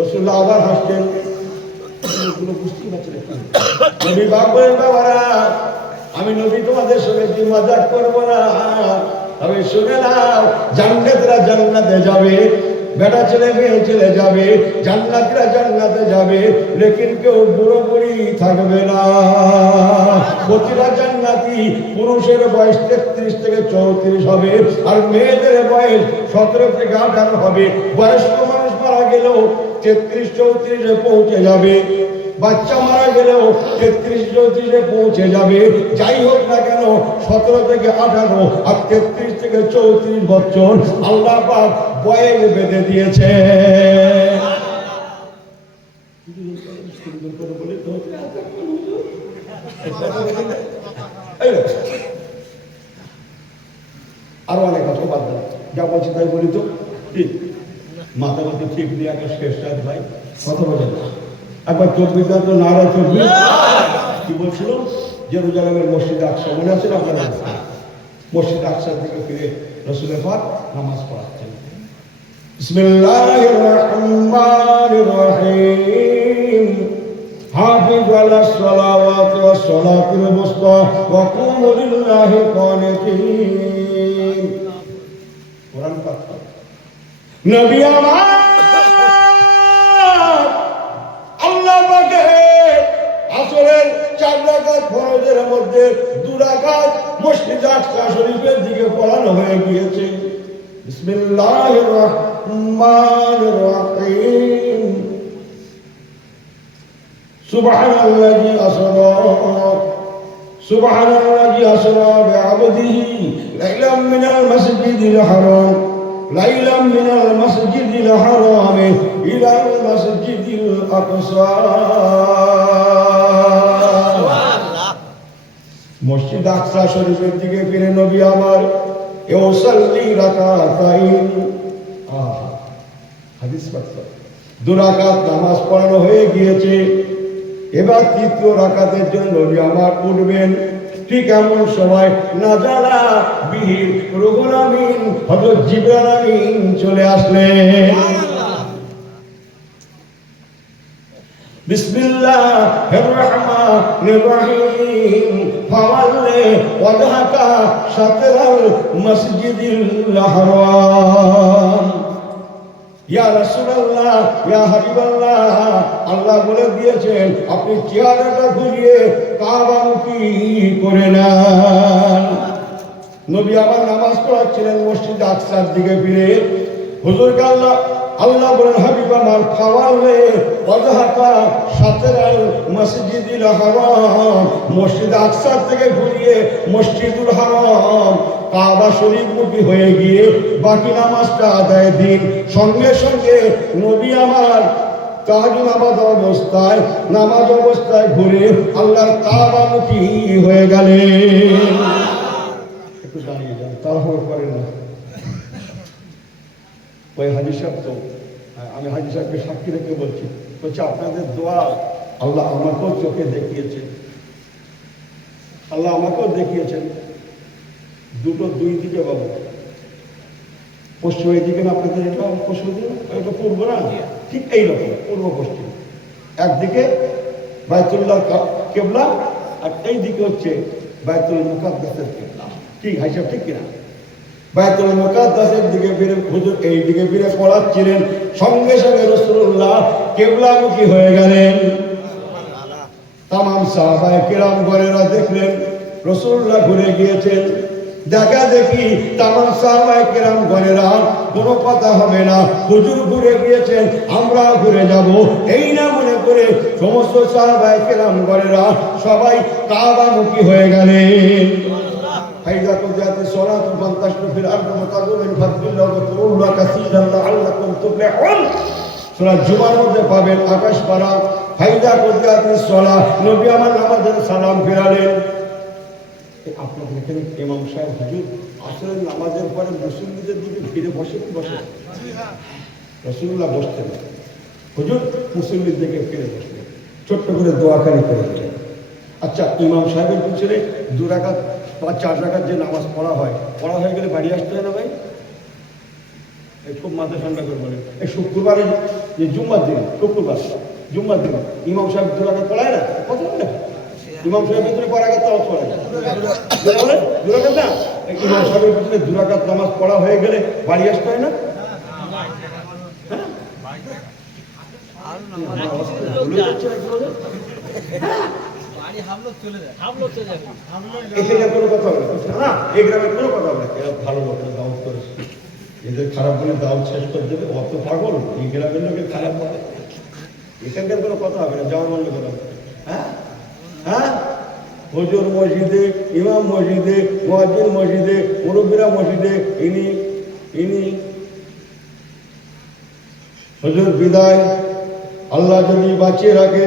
রসুল্লাহ আবার বাবারা, আমি নবী তোমাদের সঙ্গে কি মজাক করব না? তবে শুনে নাও, জান্নাতরা জান্নাতে যাবে, বেটা ছেলে মেয়ে ছেলে যাবে, জান্নাতরা জান্নাতে যাবে, লেকিন কেউ বুড়ো বুড়ি থাকবে না। প্রতিটা জান্নাতি পুরুষের বয়স তেত্রিশ থেকে চৌত্রিশ হবে, আর মেয়েদের বয়স সতেরো থেকে আঠারো হবে। বয়স্ক মানুষ মারা গেলেও তেত্রিশ চৌত্রিশে পৌঁছে যাবে। বাচ্চা মারা গেলেও তেত্রিশ চৌত্রিশে পৌঁছে যাবে। যাই হোক না কেন, সতেরো থেকে আঠারো আর তেত্রিশ থেকে চৌত্রিশ বছর আল্লাহ পাক বয়েল বেঁধে দিয়েছে। আরও অনেক কথা বাদ যা বলছি তাই বলি তো। ঠিক। মাথা মাথা ঠিক দিয়ে একটা শেষ রাত ভাই কথা বলেন একবার চব্বিশ তো নারা চব্বিশ কি বলছিল জেরুজালেমের মসজিদ আকসা মনে আছে না আপনারা মসজিদ আকসার দিকে ফিরে রসুলের পাক নামাজ পড়াচ্ছেন بسم الله الرحمن الرحيم حافظ على الصلوات والصلاة الوسطى وقوموا لله قانتين কোরআন পাক পড়ো। নবী আমার, আল্লাহ পাকে আসরের চার রাকাত ফরজের মধ্যে দু রাকাত মসজিদ আকসা শরীফের দিকে পড়ানো হয়ে গিয়েছে। বিসমিল্লাহির রহমানির রহিম। সুবহানাল্লাহি আসরা সুবহানাল্লাহি আসরা বিআবদিহি লাইলাম মিনাল মাসজিদিল হারাম। লাইলাম মিনাল মসজিদিল হারামে, ইলাল মসজিদিল আকসা। মসজিদ আকসা শরীফের দিকে ফিরে নবী আমার এ ওসাল্লি রাকাতাইন। আহা, হাদিস পাত্র দুরাকাত নামাজ পড়ানো হয়ে গিয়েছে। এবার তৃতীয় রাকাতের জন্য নবী আমার উঠবেন। ঠিক এমন সময় নাজালা বিহির রুহুল আমিন হযরত জিবরাল আমিন চলে আসলেন بسم الله الرحمن الرحيم فولي وجهك شطر المسجد الحرام ইয়া রাসূলুল্লাহ, ইয়া হাবিবাল্লাহ, আল্লাহ বলে দিয়েছেন, আপনি চেহারাটা ঘুরিয়ে কাবামুখী করে নেন। নবী আমার নামাজ পড়াচ্ছিলেন মসজিদ আকসার দিকে ফিরে। হুজুরকে আল্লাহ আল্লাহ বলেন, হাবিব আমার খাওয়ালে অজহাকা সাতেরাল মসজিদুল হারাম। মসজিদ আকসার থেকে ঘুরিয়ে মসজিদুল হারাম। কাবা শরীফ মুখী হয়ে গিয়ে বাকি নামাজটা আদায় দিন। সঙ্গে সঙ্গে নবী আমার তাহাজুদ নামাজ অবস্থায় নামাজ অবস্থায় ঘুরে আল্লাহর কাবামুখী হয়ে গেলেন। একটু দাঁড়িয়ে যান, তাড়াহুড়ো করেন না। ওই হাজি সাহেব তো আমি হাজি সাহেবকে সাক্ষী রেখে বলছি বলছে আপনাদের দোয়া আল্লাহ আমাকেও চোখে দেখিয়েছে। আল্লাহ আমাকেও দেখিয়েছেন। দুটো দুই দিকে বাবু পশ্চিম দিকে না আপনাদের এটা পশ্চিম দিকে এটা পূর্ব না? ঠিক এইরকম পূর্ব পশ্চিম। একদিকে বায়তুল্লাহ কেবলা আর এই দিকে হচ্ছে বায়তুল মুকাদ্দাসের কেবলা। ঠিক হাইসাব ঠিক কিনা? বায়তুল মুকাদ্দাসের দিকে ফিরে হুজুর এই দিকে ফিরে পড়াচ্ছিলেন। সঙ্গে সঙ্গে রসুল্লাহ কেবলামুখী হয়ে গেলেন। তাম সাহাবায়ে কিরাম ঘরেরা দেখলেন রসুল্লাহ ঘুরে গিয়েছেন। দেখা দেখি তামাম সাহাবায়ে কিরাম ঘরেরা, কোনো কথা হবে না। হুজুর ঘুরে গিয়েছেন, আমরা ঘুরে যাব। এই না মনে করে সমস্ত সাহাবায়ে কিরাম ঘরেরা সবাই কাবামুখী হয়ে গেলেন। فإذا قضيت الصلاة فانتشروا في الأرض وابتغوا من فضل الله واذكروا الله كثيرا لعلكم تفلحون সূরা জুমার মধ্যে পাবেন আকাশ পাড়া ফাইদা কুদিয়াতি সলা নবী আমার নামাজের সালাম ফেরালেন আপনাদের এখানে ইমাম সাহেব হুজুর আসলে নামাজের পরে মুসলিমদের দিকে ফিরে বসে কি বসে রসুল্লাহ বসতেন হুজুর মুসলিমদের দিকে ফিরে বসলেন ছোট্ট করে দোয়াখানি করে দিলেন আচ্ছা ইমাম সাহেবের পিছনে দু রাকাত বা চার রাকাত যে নামাজ পড়া হয় পড়া হয়ে গেলে বাড়ি আসতে হয় না ভাই? এই খুব মাথা ঠান্ডা করে বলেন এই শুক্রবারে যে জুম্মার দিন শুক্রবার জুম্মার দিন। ইমাম সাহেব দুরাকে পড়ায় না? কত না ইমাম সাহেবের ভিতরে পড়াঘাত নামাজ পড়ায়? বলেন দুরাকাত না? ইমাম সাহেবের ভিতরে দুরাকাত নামাজ পড়া হয়ে গেলে বাড়ি আসতে হয় না? ভুলে যাচ্ছে নাকি বলেন? এখানে কোনো কথা হবে না না এই গ্রামে কোনো কথা হবে এরা ভালো লোকের দাওয়াত করেছে। এদের খারাপ বলে দাওয়াত শেষ করে দেবে অত পাগল। এই গ্রামের লোকে খারাপ বলে। এখানকার কোনো কথা হবে না যাওয়ার মনে করা হ্যাঁ? হ্যাঁ? হজুর মসজিদে ইমাম মসজিদে মহাজিন মসজিদে মুরব্বীরা মসজিদে ইনি ইনি হজুর বিদায় আল্লাহ যদি বাঁচিয়ে রাখে।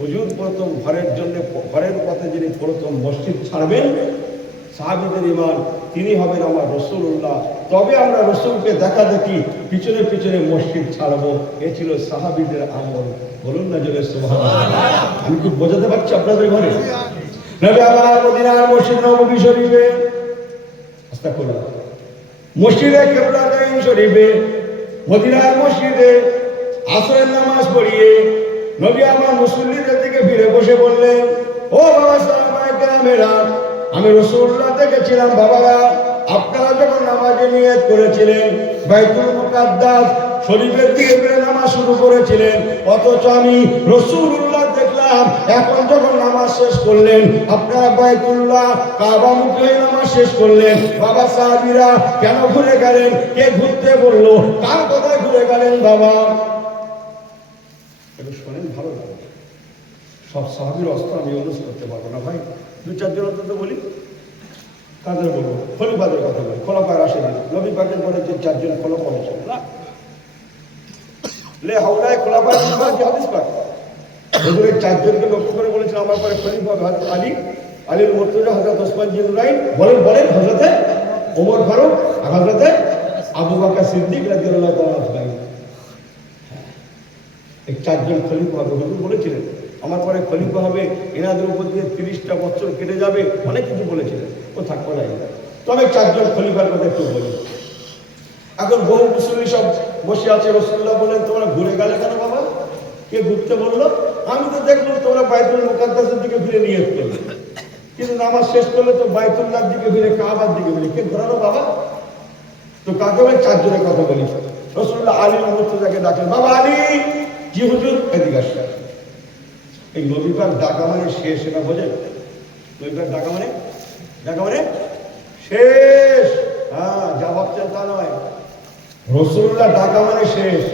হুজুর, প্রথম ঘরের জন্য, ঘরের পথে যিনি প্রথম মসজিদ ছাড়বেন, সাহাবিদের ইমান তিনি হবেন আমার রসুল্লাহ তবে আমরা রসুলকে দেখা দেখি, পিছনে পিছনে মসজিদ ছাড়বো। এ ছিল সাহাবিদের আমল। বলুন না জোরে। আমি কি বোঝাতে পারছি আপনাদের ঘরে? নবী মদিনার মসজিদ মসজিদে আসরের নামাজ পড়িয়ে নবী আমার মুসল্লিদের দিকে ফিরে বসে বললেন, ও বাবা সালামায়ে আমি রসুল্লাহ দেখেছিলাম বাবারা, আপনারা যখন নামাজে নিয়ত করেছিলেন, বাইতুল মুকাদ্দাস শরীফের দিকে ফিরে নামাজ শুরু করেছিলেন, অথচ আমি রসুল্লাহ দেখলাম, এখন যখন নামাজ শেষ করলেন, আপনারা বাইতুল্লাহ কাবা মুখে নামাজ শেষ করলেন, বাবা সাহাবিরা কেন ঘুরে গেলেন, কে ঘুরতে বলল, কার কথায় ঘুরে গেলেন বাবা? ভালো লাগে। সব সাহাবির অস্ত্র আমি অনুজ করতে পারব না ভাই। দু চারজন অন্তত বলি। তাদের বলব খলিফাদের কথা বলি। খোলাফার আসেনি। নবী পাকের পরে যে চারজন খোলাফা হয়েছিল না? লে হাওলায় খোলাফার হাদিস পাক। চারজনকে লক্ষ্য করে বলেছেন, আমার পরে খলিফা আলী। আলীর মুর্তজা হযরত ওসমান জিনুরাইন বলেন বলেন, হযরতে ওমর ফারুক আর হযরতে আবু বকর সিদ্দিক চারজন খলিফা হবে হুজুর বলেছিলেন। আমার পরে খলিফা হবে, এনাদের উপর দিয়ে তিরিশটা বছর কেটে যাবে, অনেক কিছু বলেছিলেন। ও থাকব না তবে চারজন খলিফার কথা একটু বলি। এখন বহু মুসল্লি সব বসে আছে, রসুল্লাহ বলেন, তোমরা ঘুরে গেলে কেন বাবা? কে ঘুরতে বলল? আমি তো দেখলাম তোমরা বাইতুল মুকাদ্দাসের দিকে ফিরে নিয়ে করলে কিন্তু নামাজ শেষ করলে তো বাইতুল্লাহর দিকে ফিরে কাবার দিকে ফিরে কে ঘোরানো বাবা? তো কাকে বলে? চারজনের কথা বলি। রসুল্লাহ আলী মুর্তজাকে ডাকেন, বাবা আলী জি হুজুর এদিকে আসে। এই নবীপাক ডাকা মানে শেষ এটা বোঝেন নবীপাক ডাকা মানে? ডাকা মানে শেষ। হ্যাঁ যা ভাবছেন তা নয়। রসুল্লাহ ডাকা মানে শেষ।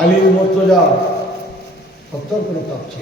আলীর মর্তজা। সত্তর করে কাঁপছে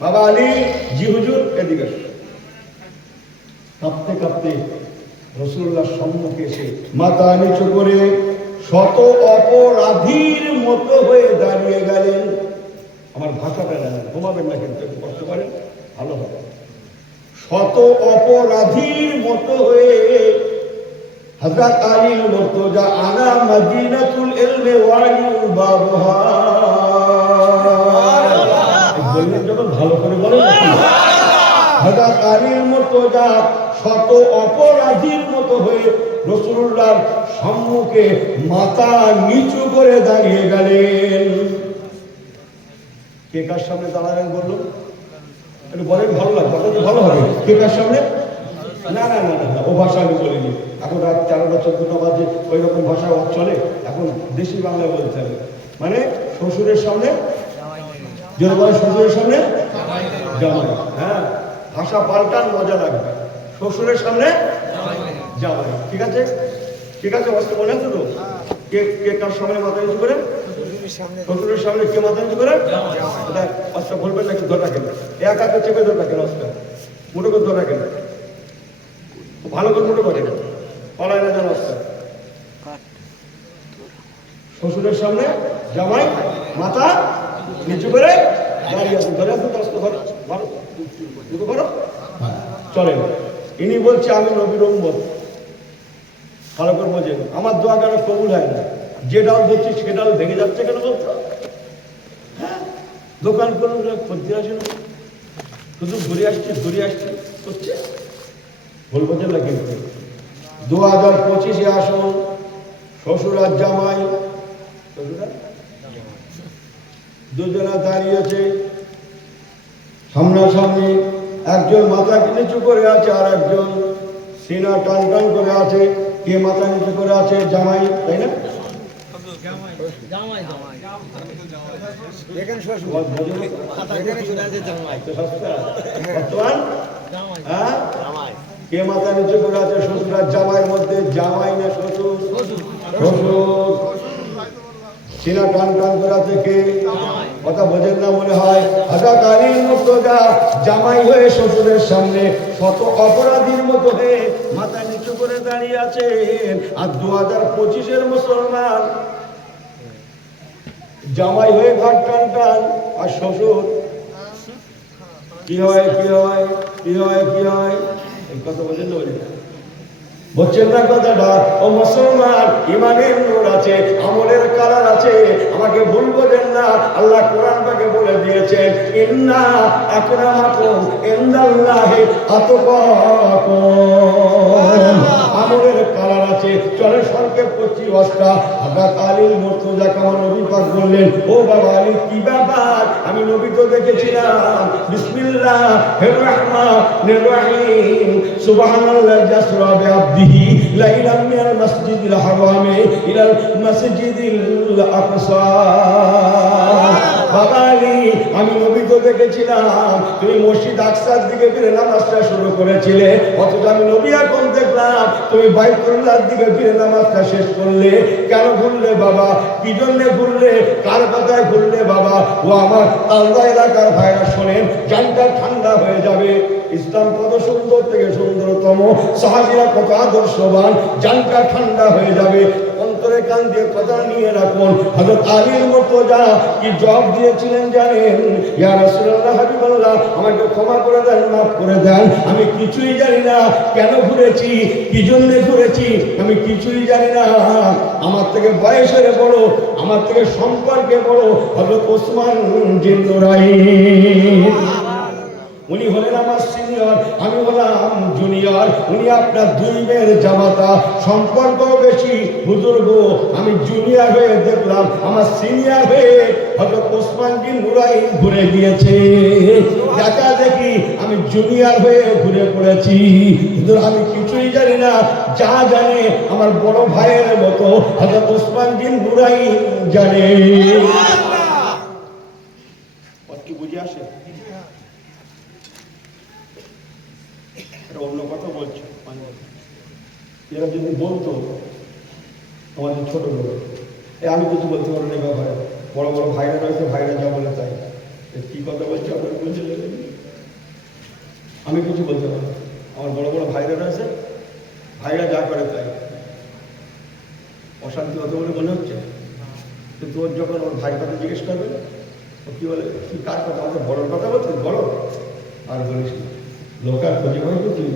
বাবা আলী, জি হুজুর, এদিকে কাঁপতে কাঁপতে রসুল্লাহ সম্মুখে এসে মাথা নিচু করে শত অপরাধীর মতো হয়ে দাঁড়িয়ে গেলেন। আমার ভাষাটা না ঘুমাবেন না কিন্তু, একটু কষ্ট করেন, ভালো হবে। শত অপরাধীর মতো হয়ে আলীর মতো যা আনা মদিনাতুল যখন ভালো করে বলেন হযরত আলীর মতো যা শত অপরাধীর মতো হয়ে রসুল্লাহর সম্মুখে মাথা নিচু করে দাঁড়িয়ে গেলেন। কে কার সামনে দাঁড়ালেন বলল? একটু বলেন, ভালো লাগবে আপনাদের ভালো হবে। কে কার সামনে? না না না না ও ভাষা আমি বলিনি। এখন রাত চারটা চোদ্দটা বাজে, ওই রকম ভাষা চলে। এখন দেশি বাংলায় বলতে হবে। মানে শ্বশুরের সামনে? যেন বলে শ্বশুরের সামনে? জামাই। হ্যাঁ ভাষা পাল্টান মজা লাগবে। শ্বশুরের সামনে? জামাই। ঠিক আছে? ঠিক আছে অস্ত্র মনে আছে তো? কে কে কার সামনে মাথা নিচু করে? শ্বশুরের সামনে কে মাথা নিচু করে? অস্ত্র বলবেন নাকি ধরে রাখেন। এক হাতে চেপে ধরে রাখেন অস্ত্র মুঠো করে ধরে রাখেন। ভালো করে মুঠো করেন পলায় না যেন অস্ত্র শ্বশুরের সামনে জামাই মাথা নিচু করে দাঁড়িয়ে আছেন ধরে আসুন দশটা ধরো দুটো করো। চলেন। ইনি বলছে, আমি নবীর উম্মত। ভালো করে বোঝেন আমার দোয়া কেন কবুল হয় না। যে ডাল বলছি সে ডাল ভেঙে যাচ্ছে কেন বলতো? হ্যাঁ, দোকান করুন খদ্দের আসে না। শুধু ঘুরে আসছে ঘুরে আসছে করছে। বোঝেন না কিন্তু। দু হাজার পঁচিশে আসুন। শ্বশুর আর জামাই? দুজনা দাঁড়িয়েছে সামনাসামনি একজন মাথা নিচু করে আছে আর একজন সিনা টান টান করে আছে। কে মাথা নিচু করে আছে? জামাই তাই না? জামাই জামাই জামাই জামাই হ্যাঁ? জামাই কে মাথা নিচু করে আছে? শ্বশুর আর জামাইয়ের মধ্যে জামাই না শ্বশুর? শ্বশুর। সিনা টান টান করে আছে কে? কথা বোঝেন না মনে হয়। হাজাকারীর মতো যা জামাই হয়ে শ্বশুরের সামনে শত অপরাধীর মতো হয়ে মাথা করে দাঁড়িয়ে আছেন। আর দু হাজার পঁচিশের মুসলমান। জামাই হয়ে ঘাট টান টান। আর শ্বশুর? কি হয় কি হয় কি হয় কি হয়? এই কথা বলে না বোঝেন না? কথাটা ও মুসলমান, ইমানের নূর আছে, আমলের কালার আছে। আমাকে ভুল বোঝেন না, আল্লাহ কোরআন পাকে বলে দিয়েছেন, ইন্না আকরামাকুম ইনদাল্লাহি আতকাকুম। আমলের কালার আছে, চলে সরকে পড়ছি ওয়াজটা হযরত আলীর মুর্তজা কামান নবী পাক বললেন, ও বাবা আলী, কি ব্যাপার? আমি নবী তো দেখেছিলাম। বিসমিল্লাহ রহমান রহিম। সুবহানাল্লাহ জাসরা বিআবদিহি। লাইলাম মিনাল মাসজিদিল হারামে ইলাল মাসজিদিল আকসা বাবা আমি নবী তো দেখেছিলাম তুমি মসজিদ আকসার দিকে ফিরে নামাজটা শুরু করেছিলে অথচ আমি নবী এখন দেখলাম তুমি বাইতুল্লাহর দিকে ফিরে নামাজটা শেষ করলে কেন ঘুরলে বাবা? কি জন্যে ঘুরলে কার কথায় ঘুরলে বাবা? ও আমার আল্লাহ এলাকার ভাইরা শোনেন জানটা ঠান্ডা হয়ে যাবে। ইসলাম কত সুন্দর থেকে সুন্দরতম। সাহাবিরা কত আদর্শবান, জানটা ঠান্ডা হয়ে যাবে। আমি কিছুই জানি না কেন ঘুরেছি কি জন্য ঘুরেছি, আমি কিছুই জানি না। আমার থেকে বয়সের বড়, আমার থেকে সম্পর্কে বড় হযরত ওসমান জিন্নুরাই উনি হলেন আমার সিনিয়র আমি হলাম জুনিয়র উনি আপনার দুই মেয়ের জামাতা। সম্পর্ক বেশি বুজুর্গ আমি জুনিয়র হয়ে দেখলাম, আমার সিনিয়র হয়ে হয়তো ওসমান বিন নুরাই ঘুরে গিয়েছে। দেখা দেখি আমি জুনিয়র হয়ে ঘুরে পড়েছি। কিন্তু আমি কিছুই জানি না, যা জানে আমার বড় ভাইয়ের মতো হয়তো ওসমান বিন নুরাই জানে কি বুঝে আসে এটা অন্য কথা বলছে এরা যদি বলতো আমাদের ছোট লোক এ আমি কিছু বলতে পারব না ব্যাপারে। বড় বড় ভাইরা রয়েছে, ভাইরা যা বলে তাই। কি কথা বলছে? আপনার বুঝে আমি কিছু বলতে পারব আমার বড় বড় ভাইরা রয়েছে, ভাইরা যা করে তাই। অশান্তি হতে বলে মনে হচ্ছে? কিন্তু ওর যখন ওর ভাই কথা জিজ্ঞেস করবে, ও কি বলে? তুই কার কথা? আমাদের বড়োর কথা বলছিস? বড়? আর বলিস না। লোকাল খুঁজে তো তুই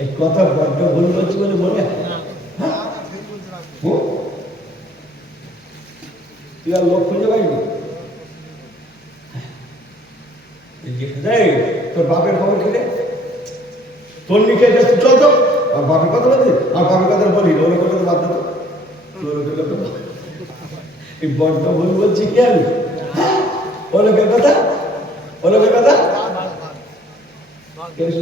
এই কথা বড্ড ভুল বলছি বলে মনে হয়? তুই আর লোক খুঁজে পাইনি তোর বাপের খবর রে? তোর লিখে গেছে চল তো। আর বাপের কথা বলছি আর বাপের কথা বলি ওর কথা তো বাদ দে। এই বড্ড ভুল বলছি কি আমি? হ্যাঁ? লোকের কথা? ও লোকের কথা? বলছে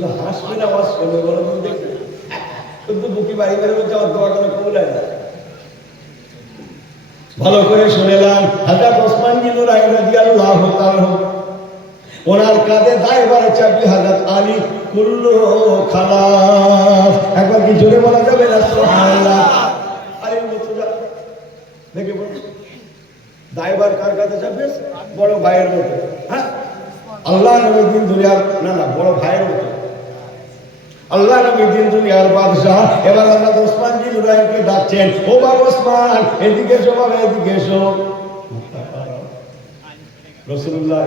ভালো করে শুনেলাম হযরত ওসমান বিন নুরাইন রাদিয়াল্লাহু তাআলা ওনার কাঁধে দায়বার চাপি হযরত আলী কুল্লু খালাস। একবার কি জোরে বলা যাবে না? সুবহানাল্লাহ। আলীর মতো যা। দেখে বল দায়বার কার কাঁধে চাপবে বড় ভাইয়ের মতো আল্লাহ নবী দিন দুনিয়ার না না বড় ভাইয়ের মতো। আল্লাহ নবী দিন দুনিয়ার বাদশাহ এবার আল্লাহ ওসমান জি ইব্রাহিমকে ডাকছেন ও বাবা ওসমান এদিকে এসো বাবা এদিকে এসো। রসুল্লাহ